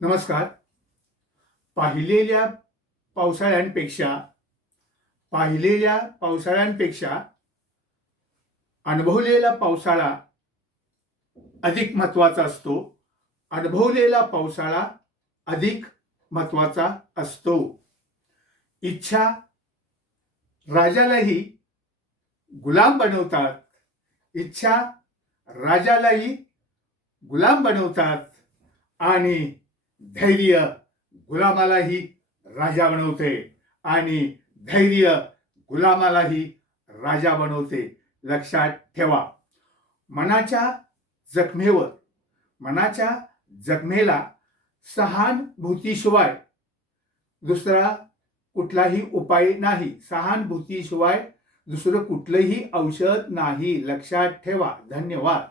नमस्कार. पाहिलेल्या पावसाळ्यांपेक्षा पाहिलेल्या पावसाळ्यांपेक्षा अनुभवलेला पावसाळा अधिक महत्त्वाचा असतो. अनुभवलेला पावसाळा अधिक महत्त्वाचा असतो. इच्छा राजालाही गुलाम बनवतात. इच्छा राजालाही गुलाम बनवतात. आणि धैर्य गुलामालाही राजा बनवते आणि धैर्य गुलामालाही राजा बनवते. लक्षात ठेवा. मनाच्या जखमेवर मनाच्या जखमेला सहानुभूतीशिवाय दुसरा कुठलाही उपाय नाही. सहानुभूतीशिवाय दुसरं कुठलंही औषध नाही. लक्षात ठेवा. धन्यवाद.